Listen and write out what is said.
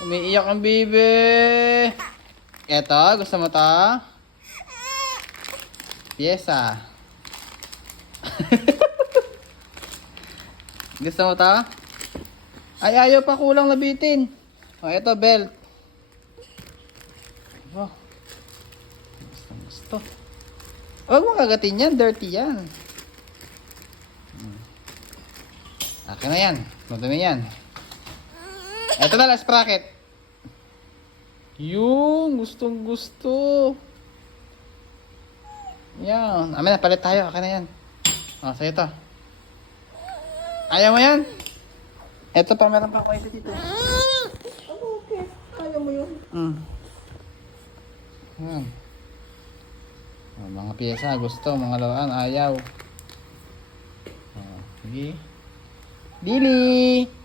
Umiiyak ang bibi. Eto, gusto mo to? Pyesa. Gusto mo to? Ay, ayaw pa, kulang labitin. O, eto, belt. Oh. Gusto. Huwag mo kagatin yan, dirty yan. Akin na yan, madumi yan. Eto na, last bracket. Yung, gustong gusto. Yan. Amin na, palit tayo. Akin na yan. O, sa'yo to. Ayaw mo yan? Eto pa, meron pa ako ito dito. Okay. Ayaw mo yun. Yan. O, mga piyesa, gusto. Mga laruan, ayaw. O, sige. Dili!